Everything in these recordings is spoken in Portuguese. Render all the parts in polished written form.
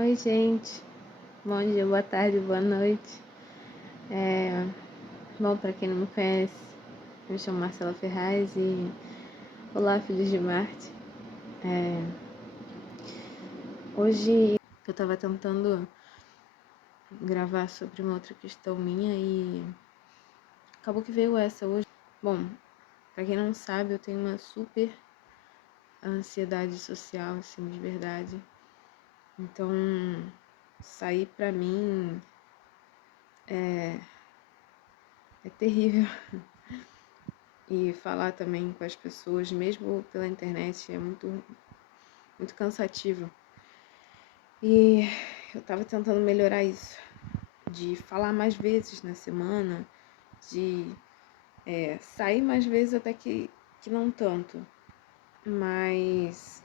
Oi, gente. Bom dia, boa tarde, boa noite. Bom, para quem não me conhece, eu me chamo Marcela Ferraz e olá, filhos de Marte. Hoje eu estava tentando gravar sobre uma outra questão minha e acabou que veio essa hoje. Bom, para quem não sabe, eu tenho uma super ansiedade social, assim, de verdade. Então, sair pra mim é terrível. E falar também com as pessoas, mesmo pela internet, é muito cansativo. E eu tava tentando melhorar isso, de falar mais vezes na semana, de sair mais vezes até que não tanto. Mas,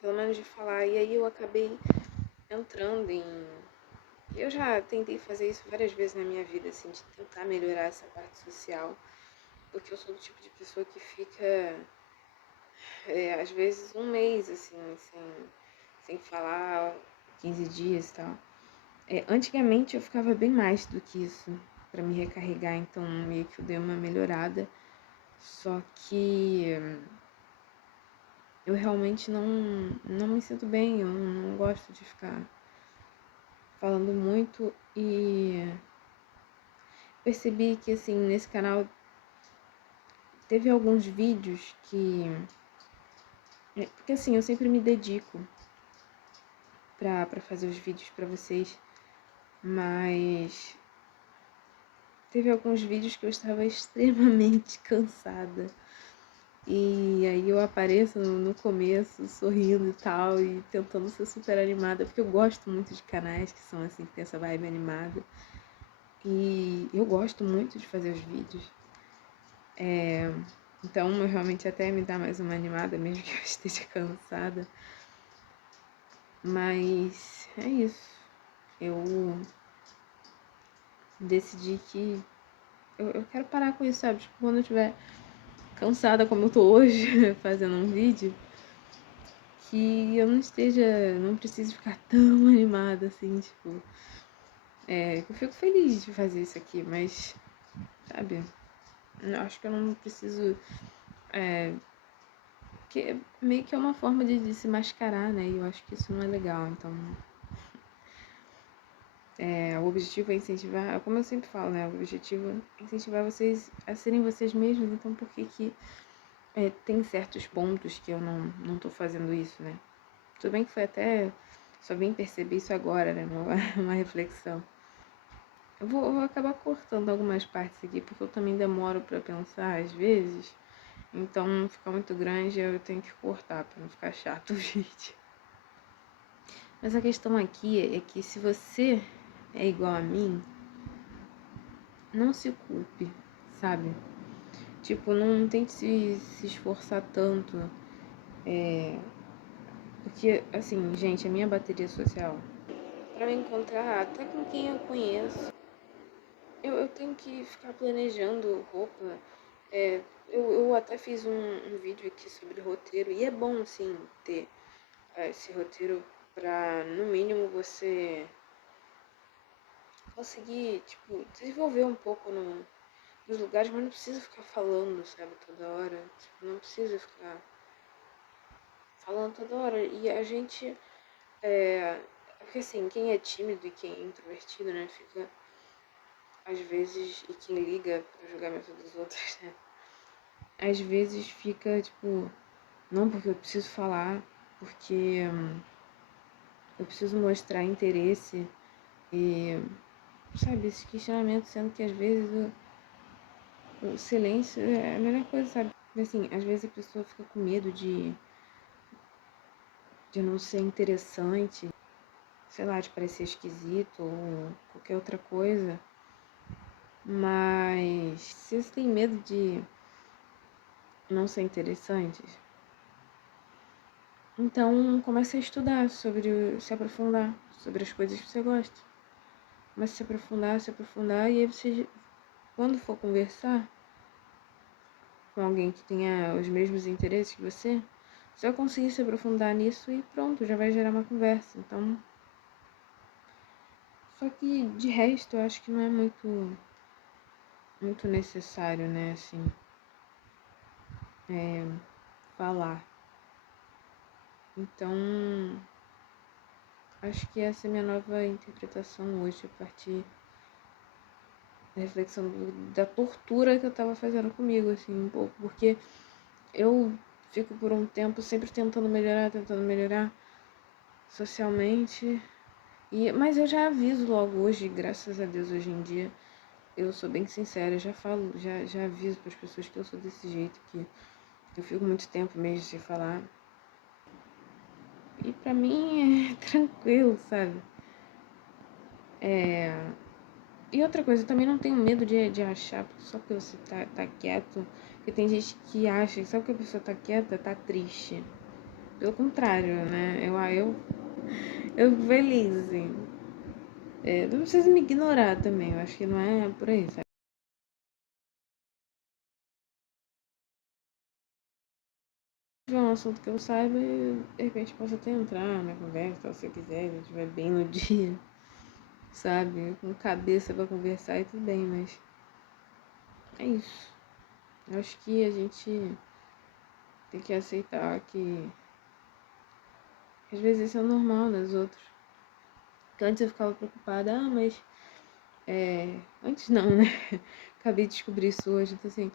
pelo menos de falar. E aí eu acabei entrando em... Eu já tentei fazer isso várias vezes na minha vida, assim, de tentar melhorar essa parte social. Porque eu sou do tipo de pessoa que fica às vezes um mês, assim, sem falar, 15 dias e tal. Antigamente eu ficava bem mais do que isso pra me recarregar, então meio que eu dei uma melhorada. Só que eu realmente não me sinto bem, eu não gosto de ficar falando muito e percebi que assim, nesse canal teve alguns vídeos que. Porque assim, eu sempre me dedico pra fazer os vídeos pra vocês. Mas teve alguns vídeos que eu estava extremamente cansada. E aí eu apareço no começo, sorrindo e tal, e tentando ser super animada, porque eu gosto muito de canais que são assim, que tem essa vibe animada. E eu gosto muito de fazer os vídeos. Então eu realmente até me dá mais uma animada, mesmo que eu esteja cansada. Mas é isso. Eu decidi que eu quero parar com isso, sabe? Tipo, quando eu tiver cansada como eu tô hoje, fazendo um vídeo, que eu não precise ficar tão animada assim, tipo. Eu fico feliz de fazer isso aqui, mas, sabe, eu acho que eu não preciso. Que meio que é uma forma de se mascarar, né? E eu acho que isso não é legal, então. O objetivo é incentivar, como eu sempre falo, né? O objetivo é incentivar vocês a serem vocês mesmos, então por que tem certos pontos que eu não tô fazendo isso, né? Tudo bem que foi até. Só vim perceber isso agora, né? Uma reflexão. Eu vou acabar cortando algumas partes aqui, porque eu também demoro pra pensar às vezes. Então, fica muito grande, eu tenho que cortar pra não ficar chato o vídeo. Mas a questão aqui é que se você é igual a mim, não se culpe, sabe? Tipo, não tente se esforçar tanto. Porque, assim, gente, a minha bateria social, pra me encontrar até com quem eu conheço, eu tenho que ficar planejando roupa. Eu até fiz um vídeo aqui sobre roteiro, e é bom, sim, ter esse roteiro pra, no mínimo, você conseguir, tipo, desenvolver um pouco nos lugares, mas não precisa ficar falando, sabe, toda hora. Tipo, não precisa ficar falando toda hora. E a gente, porque assim, quem é tímido e quem é introvertido, né, fica, às vezes, e quem liga pro julgamento dos outros, né, às vezes fica, tipo, não, porque eu preciso falar, porque eu preciso mostrar interesse e, sabe, esse questionamento, sendo que às vezes o silêncio é a melhor coisa, sabe? Assim, às vezes a pessoa fica com medo de não ser interessante, sei lá, de parecer esquisito ou qualquer outra coisa, mas se você tem medo de não ser interessante, então comece a estudar sobre, se aprofundar sobre as coisas que você gosta. Comece a se aprofundar, e aí você, quando for conversar com alguém que tenha os mesmos interesses que você, se eu conseguir se aprofundar nisso e pronto, já vai gerar uma conversa. Então, só que de resto eu acho que não é muito necessário, né, assim, falar. Então, acho que essa é a minha nova interpretação hoje, a partir da reflexão da tortura que eu tava fazendo comigo, assim, um pouco, porque eu fico por um tempo sempre tentando melhorar socialmente. Mas eu já aviso logo hoje, graças a Deus, hoje em dia, eu sou bem sincera, eu já falo, já aviso para as pessoas que eu sou desse jeito, que eu fico muito tempo mesmo sem falar. E pra mim é tranquilo, sabe? E outra coisa, eu também não tenho medo de achar, só porque você tá quieto, porque tem gente que acha que só porque a pessoa tá quieta, tá triste. Pelo contrário, né? Eu fico feliz, assim. Não precisa me ignorar também, eu acho que não é por aí, sabe? Se tiver um assunto que eu saiba, eu, de repente posso até entrar na conversa, se eu quiser, se eu estiver bem no dia, sabe? Com cabeça pra conversar e tudo bem, mas é isso. Eu acho que a gente tem que aceitar que às vezes isso é normal nas outras. Porque antes eu ficava preocupada, mas antes não, né? Acabei de descobrir isso hoje, então assim,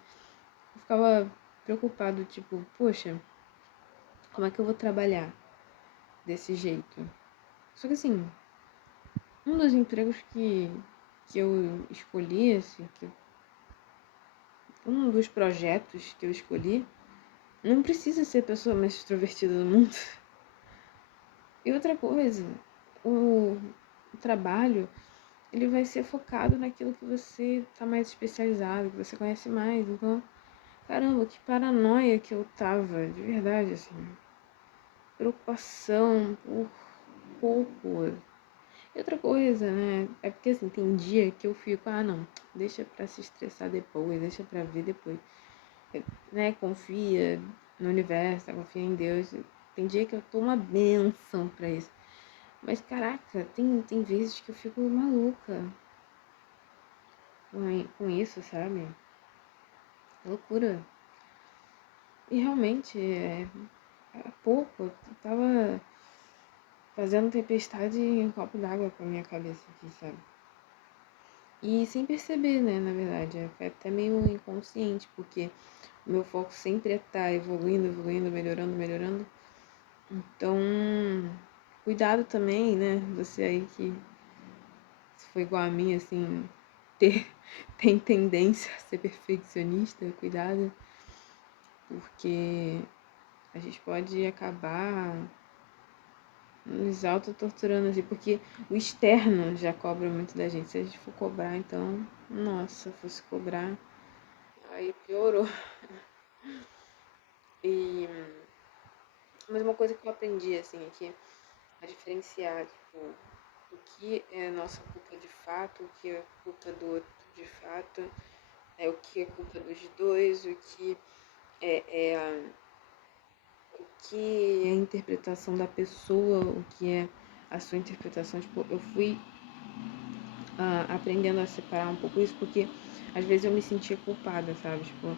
eu ficava preocupado, tipo, poxa, como é que eu vou trabalhar desse jeito? Só que assim, um dos empregos que eu escolhi, assim, um dos projetos que eu escolhi, não precisa ser a pessoa mais extrovertida do mundo. E outra coisa, o trabalho, ele vai ser focado naquilo que você tá mais especializado, que você conhece mais. Então, caramba, que paranoia que eu tava, de verdade, assim. Preocupação por pouco. E outra coisa, né? É porque assim, tem dia que eu fico, não, deixa pra se estressar depois, deixa pra ver depois. Né? Confia no universo, confia em Deus. Tem dia que eu tô uma benção pra isso. Mas caraca, tem vezes que eu fico maluca com isso, sabe? Loucura. E realmente, há pouco eu tava fazendo tempestade em um copo d'água com a minha cabeça aqui, sabe? E sem perceber, né, na verdade. Foi até meio inconsciente, porque o meu foco sempre é estar evoluindo, melhorando. Então, cuidado também, né? Você aí que se for igual a mim, assim, ter, tem tendência a ser perfeccionista, cuidado, porque a gente pode acabar nos auto-torturando, assim, porque o externo já cobra muito da gente. Se a gente for cobrar, então, nossa, fosse cobrar, aí piorou. E, mas uma coisa que eu aprendi, assim, é que a diferenciar, tipo, o que é nossa culpa de fato, o que é culpa do outro de fato, o que é culpa dos dois, é, é o que é a interpretação da pessoa, o que é a sua interpretação. Tipo, eu fui aprendendo a separar um pouco isso, porque às vezes eu me sentia culpada, sabe? Tipo,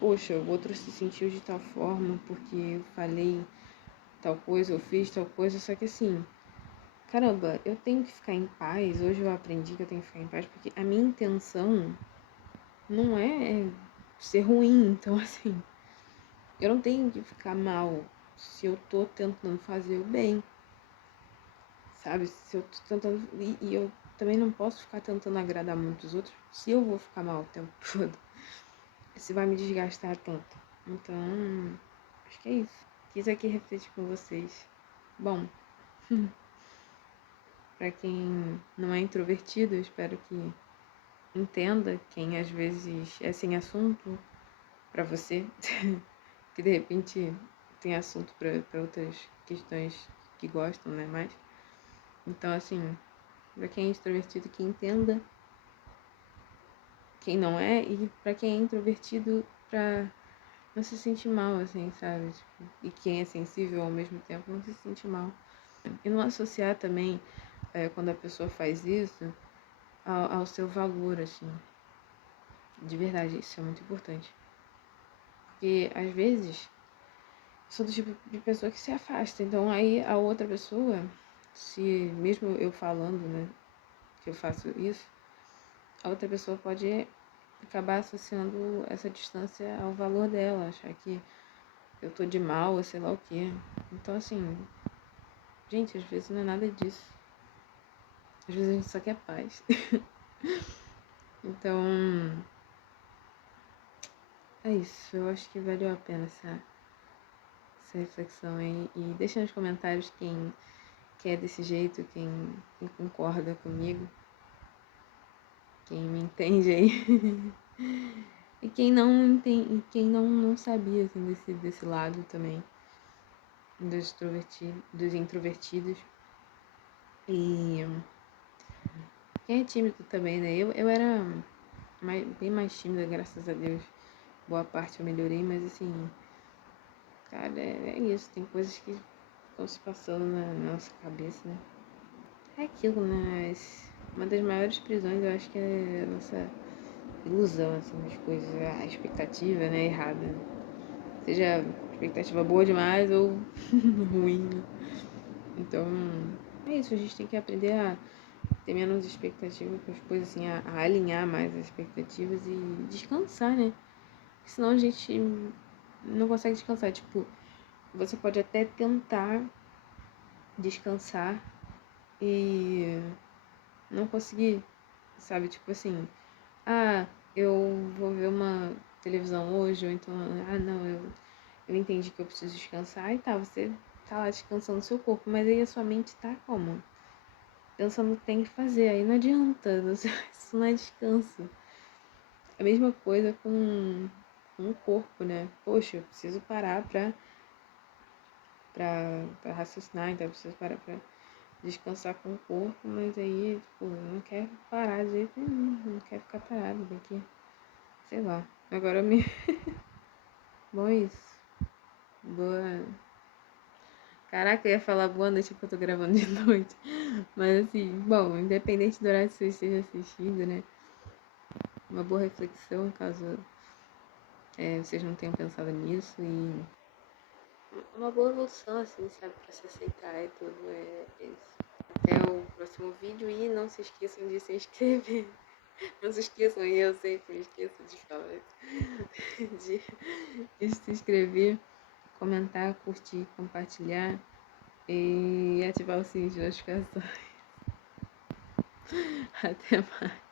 poxa, o outro se sentiu de tal forma porque eu falei tal coisa, eu fiz tal coisa, só que assim, caramba, eu tenho que ficar em paz. Hoje eu aprendi que eu tenho que ficar em paz, porque a minha intenção não é ser ruim, então assim, eu não tenho que ficar mal se eu tô tentando fazer o bem, sabe? Se eu tô tentando. E eu também não posso ficar tentando agradar muitos outros se eu vou ficar mal o tempo todo. Se vai me desgastar tanto. Então, acho que é isso. Quis aqui refletir com vocês. Bom, pra quem não é introvertido, eu espero que entenda. Quem às vezes é sem assunto pra você, que de repente tem assunto pra outras questões que gostam, né? Mais. Então, assim, pra quem é extrovertido, que entenda quem não é, e pra quem é introvertido, pra não se sentir mal, assim, sabe? Tipo, e quem é sensível ao mesmo tempo não se sente mal. E não associar também, quando a pessoa faz isso, ao seu valor, assim. De verdade, isso é muito importante. Porque, às vezes, sou do tipo de pessoa que se afasta. Então, aí a outra pessoa, se mesmo eu falando, né, que eu faço isso, a outra pessoa pode acabar associando essa distância ao valor dela, achar que eu tô de mal, ou sei lá o quê. Então, assim, gente, às vezes não é nada disso. Às vezes a gente só quer paz. Então, é isso. Eu acho que valeu a pena essa reflexão aí. E deixa nos comentários quem quer desse jeito, quem concorda comigo, quem me entende aí. E quem não entende, quem não sabia assim, desse lado também. Dos introvertidos. E quem é tímido também, né? Eu era bem mais tímida, graças a Deus. Boa parte eu melhorei, mas assim, cara, é isso. Tem coisas que estão se passando na nossa cabeça, né? É aquilo, né? Uma das maiores prisões eu acho que é a nossa ilusão, assim, das coisas. A expectativa, né? Errada. Seja expectativa boa demais ou ruim, né? Então, é isso. A gente tem que aprender a ter menos expectativa com as coisas, assim, a alinhar mais as expectativas e descansar, né? Porque senão a gente não consegue descansar. Tipo, você pode até tentar descansar e não conseguir, sabe? Tipo assim, eu vou ver uma televisão hoje, ou então, não, eu entendi que eu preciso descansar. E tá, você tá lá descansando o seu corpo, mas aí a sua mente tá como? Pensando no que tem que fazer, aí não adianta, isso não é descanso. A mesma coisa com o corpo, né? Poxa, eu preciso parar pra raciocinar, então eu preciso parar pra descansar com o corpo, mas aí, tipo, não quer parar de jeito nenhum, não quer ficar parado, tem que, sei lá. Agora eu me. Bom, é isso. Boa. Caraca, eu ia falar boa noite porque eu tô gravando de noite. Mas assim, bom, independente do horário que você esteja assistindo, né? Uma boa reflexão, caso vocês não tenham pensado nisso. E uma boa evolução, assim, sabe? Pra se aceitar e tudo. É isso. Até o próximo vídeo e não se esqueçam de se inscrever. Não se esqueçam, e eu sempre me esqueço de falar de se inscrever, comentar, curtir, compartilhar e ativar o sininho de notificações. Até mais.